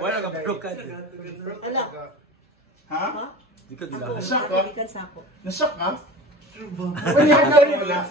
Wala ka pelukan. Ala. Ha? Di ka gila. Nasyak ka? Nasyak ka?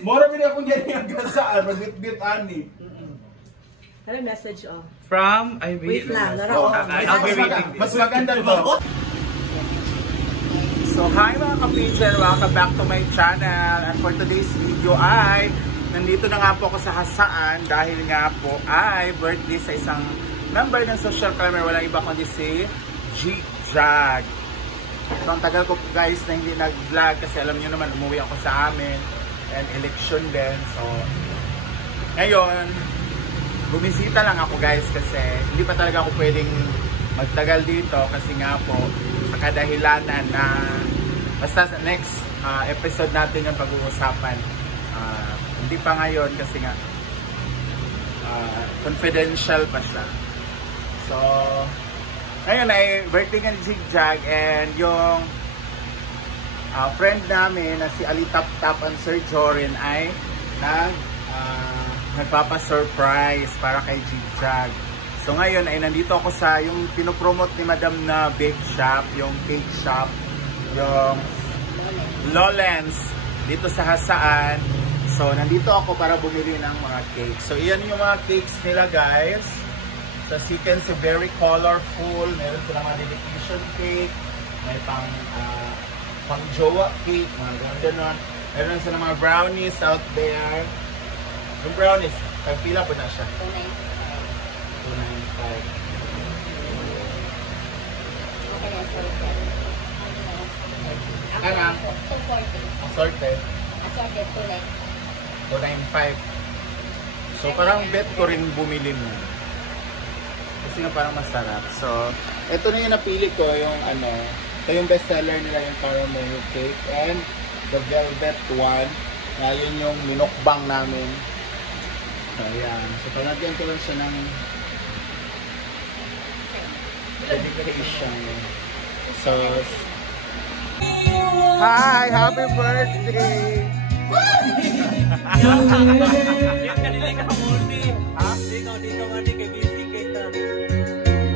Mora ba niya akong ganyan gasaan, magbit-bit ani. Ano message oh? From, I wait. Wait lang, I'll be waiting. Mas maganda to. So hi mga ka-pigeon, welcome back to my channel. And for today's video ay, nandito na nga po ako sa Hasaan dahil nga po ay birthday sa isang member ng Social Climber. Walang iba kundi si Jig-Jag. So ang tagal ko guys na hindi nag-vlog kasi alam nyo naman umuwi ako sa amin and election din. So ngayon bumisita lang ako guys kasi hindi pa talaga ako pwedeng magtagal dito kasi nga po sa kadahilanan na basta sa next episode natin yung pag-uusapan. Hindi pa ngayon kasi nga confidential pa siya. So ngayon ay birthday nga ni Jig-Jag and yung friend namin na si Ali Tap Tap and Sir Jorin ay nagpapa-surprise para kay Jig-Jag. So ngayon ay nandito ako sa yung pinopromote ni Madam na bake shop, yung cake shop, yung Lowlands dito sa Hasaan. So nandito ako para bumili ng mga cakes. So iyan yung mga cakes nila guys. So as you can see, very colorful. Meron sila mga dedication cake, may pang jowa cake, mga gano'n. Meron sila mga brownies out there. Yung brownies, pila po na siya. 295. Okay na? 240. Assorted? Assorted, 295. So parang bet ko rin bumili mo. Kasi nga parang masarap. So, ito na yung napili ko, yung ito yung bestseller nila, yung caramel cake and the velvet one. Na yun yung minukbang namin. So, ayan. So, palagyan ko lang siya ng dedication. So, hi! Happy birthday!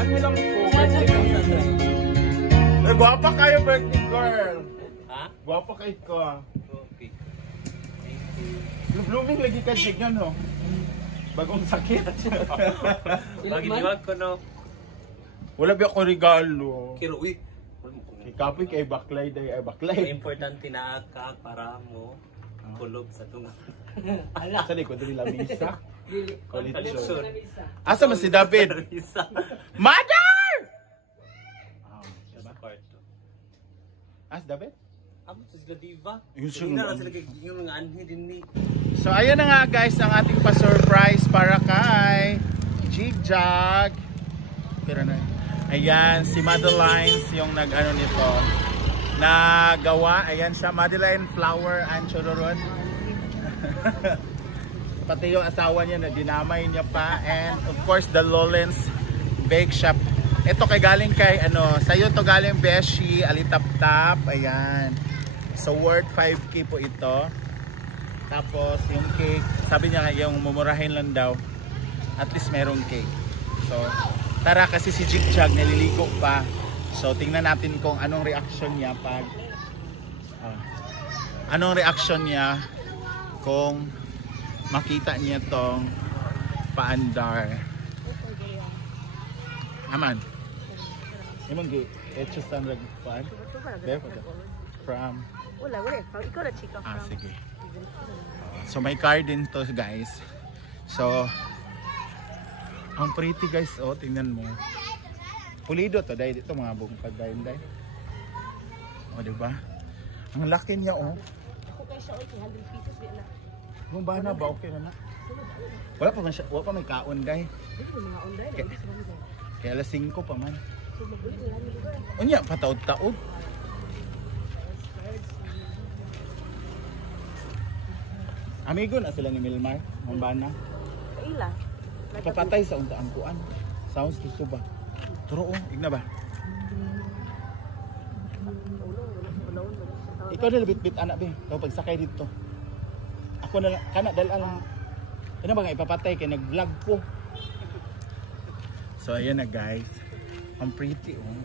Ano lang po? Guwapa kayo, birthday girl! Ha? Guwapa kayo ko. Blooming lagi ka, Jig, no? Bagong sakit. Baginiwag ko, no? Wala ba ako regalo? Kiro, uy. Ikapoy kay baklay day ay baklay. Importante na ka para mo kulob sa tunga. Ala. Sa likod nila misa. Collection. Asa man si David? Mother! Sa kwarto. As David? Amo sila diva. Yung mga anhi din ni. So ayun na nga guys ang ating pa-surprise para kay Jig-Jag. Pero na. Ayan, si Madeline yung nag-ano nito. Nagawa, ayan siya, Madeline Flower and Chororon. Pati yung asawa niya na dinamay niya pa. And of course, the Lowlands Bake Shop. Ito kay galing kay, sa'yo to galing Beshi, Ali Tap Tap. Ayan. So worth 5K po ito. Tapos yung cake, sabi niya yung mumurahin lang daw. At least merong cake. So, tara kasi si Jig-Jag naliligo pa. So tingnan natin kung anong reaction niya pag anong reaction niya kung makita niya tong paandar. Aman. Imong gi echo san rag pan. From Wala. Ikaw na chika from. sige. So may card din to guys. So ang pretty guys, oh, tingnan mo. Pulido to, dahil dito mga bungkad dahil. O, diba? Ang laki niya, oh. Ako kay siya, 100 pesos na. Kung ba na ba, okay na na. Wala pa may kaon, dahil. Kaya alas 5 pa man. O niya, pataod-taod. Amigo na sila ni Milmar, Mambana. Kaila. Papatay sa unta ang kuan. Sounds dito ba? Turo oh, igna ba? Ikaw na bit-bit anak be. Ikaw pagsakay dito. Ako na kana dal ang ano ba nga ipapatay kay nag-vlog ko. So ayan na guys. Ang pretty, oh.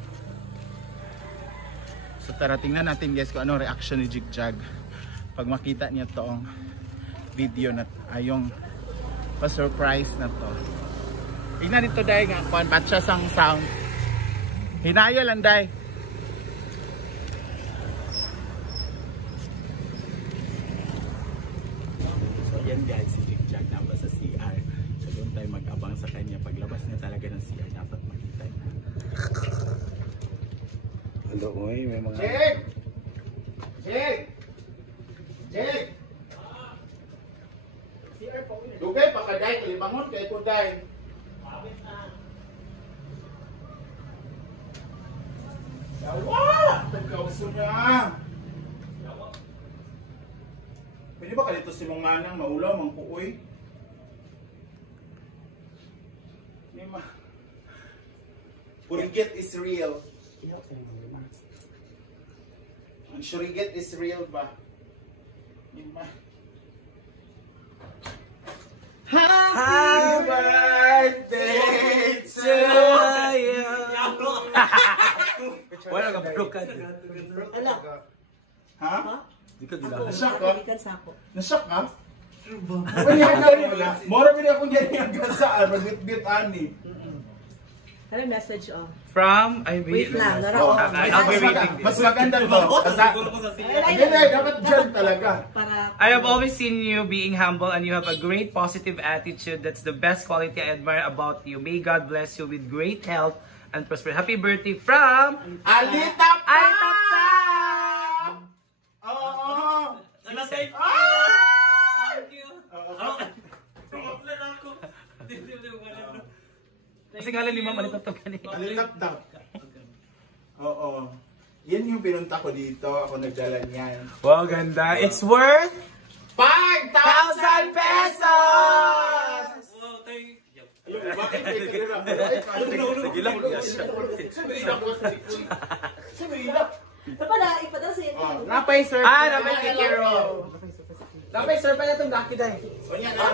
So tara, tingnan natin guys kung anong reaction ni Jigjag pag makita niya toong video na yung pa-surprise na to. Tingnan nito dahil nga kung batcha sang sound. Hinaya lang dahil. So yan guys, si Jigjag na ba sa CR. So doon tayo mag-abang sa kanya. Paglabas niya talaga ng CR, dapat makita niya. Hello, oy, may mga... Jig! Jig! Jig! CR po. Dugay pa ka day, kalibangon kay ko day. Yawa! Tagkauso niya! Pwede ba kalito si mong manang maulaw, mang kuoy? Purigit is real. Ang surigit is real ba? Happy birthday to you! Wala ka broken. Ala. Ha? Di ka gila. Nasyak ka? Ikan sa ako. Nasyak ka? Mora ba niya akong ganyan gasaan? Magbit-bit ani. Ano message oh? From, Wait lang, Oh, I'll be waiting. mas maganda to. Hindi, dapat dyan talaga. Para I have always seen you being humble and you have a great positive attitude. That's the best quality I admire about you. May God bless you with great health and prosperity. Happy birthday from Alita pa! Alita pa! Oo! Thank you. Kasi nga lang 5 malitot to kanina. Alita. Oo. Yan yung pinunta ko dito. Ako nagdala niyan. Wow, ganda. It's worth 5,000 pesos! Wow, thank you. Bakit? Nagilang niya siya. ipadala sa iyo. Napay sir. Napay kikiro. Napay sir pa na itong lucky day.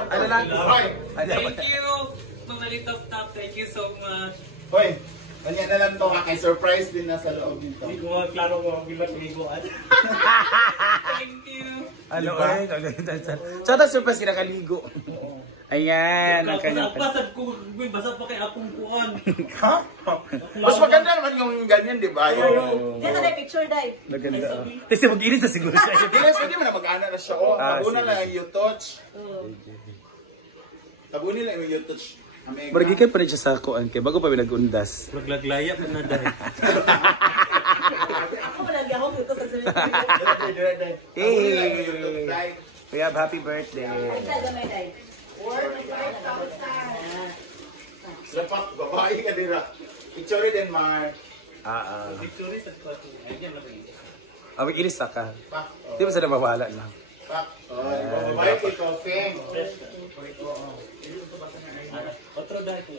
Ano lang? Thank you, mga litop-top. Thank you so much. Hoy, kanya na lang to. Kaka-surprise din na sa loob nito. Hindi ko klaro mo ang bilang ligoan. Thank you. Ano eh? Tsaka surprise kinakaligo. Ayan. Ang kanyang... Basad ko, basad pa kay akong kuan. Ha? Mas maganda naman yung ganyan, di ba? Hindi ka na picture dai. Naganda. Kasi mag-init sa siguro siya. Pwede mo na mag-ana na siya. Oh, tabunan lang yung you-touch. Tabunin lang yung you-touch. Maragi kayo pa rin siya sa kuan kay bago pa nag-undas. Maglaglaya pa na dahil. Ako malagahong ito sa sabi. Tabunin lang yung you-touch. We have happy birthday. Ay, may dai. 45,000. Lapak, babae ka dira. Picture din, Mar. Victory sa kuan. Ayan na ba? Mag-inis ka. Pak. Di ba sa nabawala lang? Pak. Babae ito, Feng. Otro dahil ko.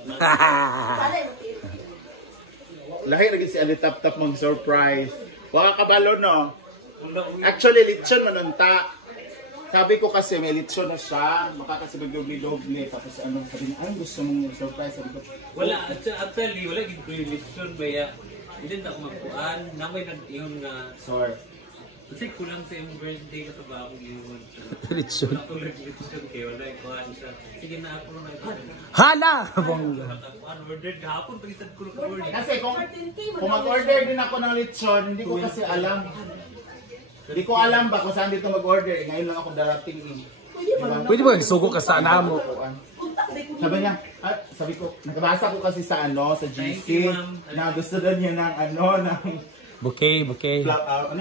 Lahi lagi si Alitap-tap mag-surprise. Waka kabalo, no? Actually, lechon manunta. Sabi ko kasi may lechon na siya. Makakasibag-doble-doble. Tapos ano, sabi niya, ay gusto mong surprise. Sabi ko, Wala, actually, wala gid-prediction ba ya. Hindi na ako magkuan. Namay nag-iyon nga. sorry. Kasi kulang sa iyong birthday ka ba akong iyon. Lechon. Ako nag-election kayo, wala kuan siya. Sige na ako na Hala! Bongga. ordered hapon, pag-isad ko order. Kasi kung mag-order din ako ng lechon, hindi ko kasi alam. Hindi ko alam ba kung saan dito mag-order. Eh, ngayon lang ako darating. Pwede ba sugo ka sa anamo? Sabi niya, sabi ko, nakabasa ko kasi sa ano, sa GC, Thank you, ma'am. na gusto daw niya ng ano, ng Bouquet.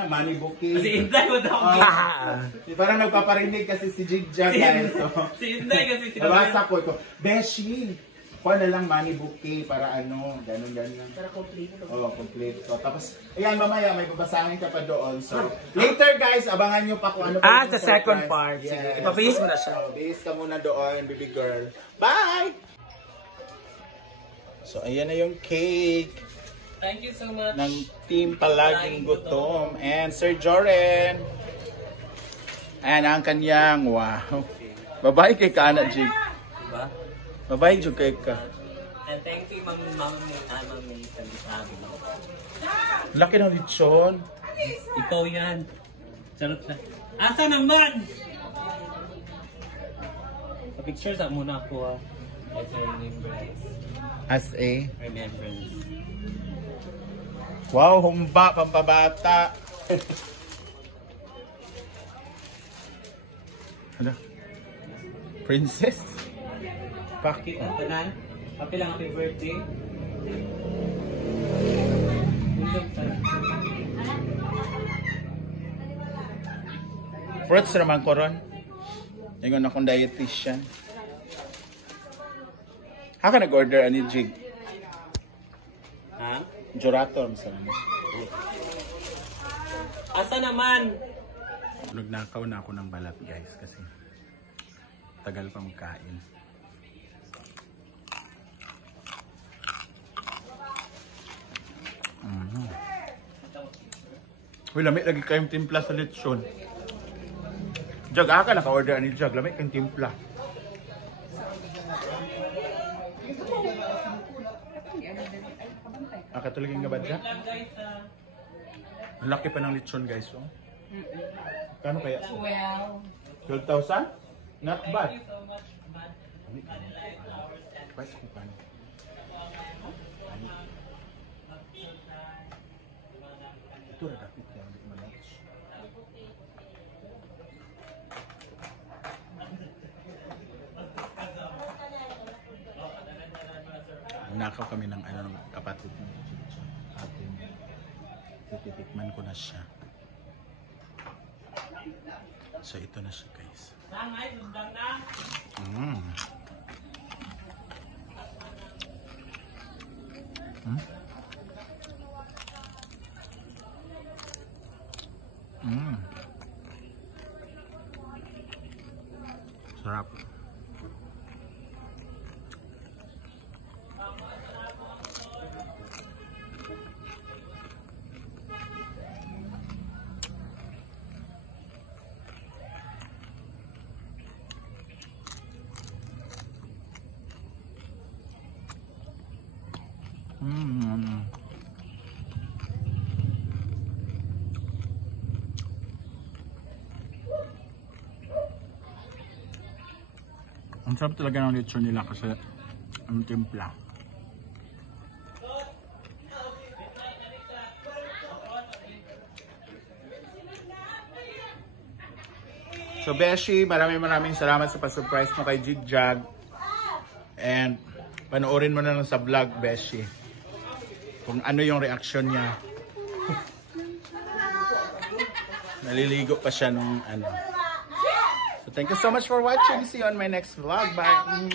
money bouquet. Kasi Inday, wala akong Parang nagpaparinig kasi si Jigjag guys. So, si Inday kasi nabasa ko ito, Beshi, kuha na lang money bouquet para ano, ganun. Para complete. Oh, complete. So, tapos, ayan, mamaya may babasahin ka pa doon. So, later guys, abangan nyo pa kung ano pa yung The second surprise. part. Yes. Ipabihis mo na siya. So, bihis ka muna doon, baby girl. Bye! So, ayan na yung cake Thank you so much. ng Team Palaging Gutom. And Sir Joren. Ayan ang kanyang, wow. Babae kay ka, anak, Jig. Diba? Babae, Jig kay ka. And thank you, Ma'am May sabi. Laki ng lechon. Ikaw yan. Charot na. Asa naman? Pa-picture sa muna ako ha. As a remembrance. As a? Remembrance. Wow, humba, pampabata. Ano? Princess? Bakit ang tanan? Happy lang, happy birthday. Fruits naman ko ron. Ingon akong dietitian. Haka nag-order ani Jig? Ha? Jurator, masarap. Asa naman? Nagnakaw na ako ng balat guys kasi tagal pa magkain. Uy, lamig lagi kayong timpla sa lechon. Jag, ka naka-order ani Jag. Lamig kayong timpla. Katulad nga ba dyan? Ang laki pa ng lechon guys. Oh. Kano kaya? 12,000? Not bad. Price ko pa. Ito na dapat yan. Nakaw kami ng ano ng kapatid mo. Titikman ko na siya. So ito na siya guys. Sarap. Ang sarap talaga ng lechon nila kasi ang timpla. So Beshi, maraming salamat sa pa-surprise mo kay Jigjag. And panoorin mo na lang sa vlog, Beshi, kung ano yung reaction niya. Naliligo pa siya nung ano. So thank you so much for watching. See you on my next vlog. Bye.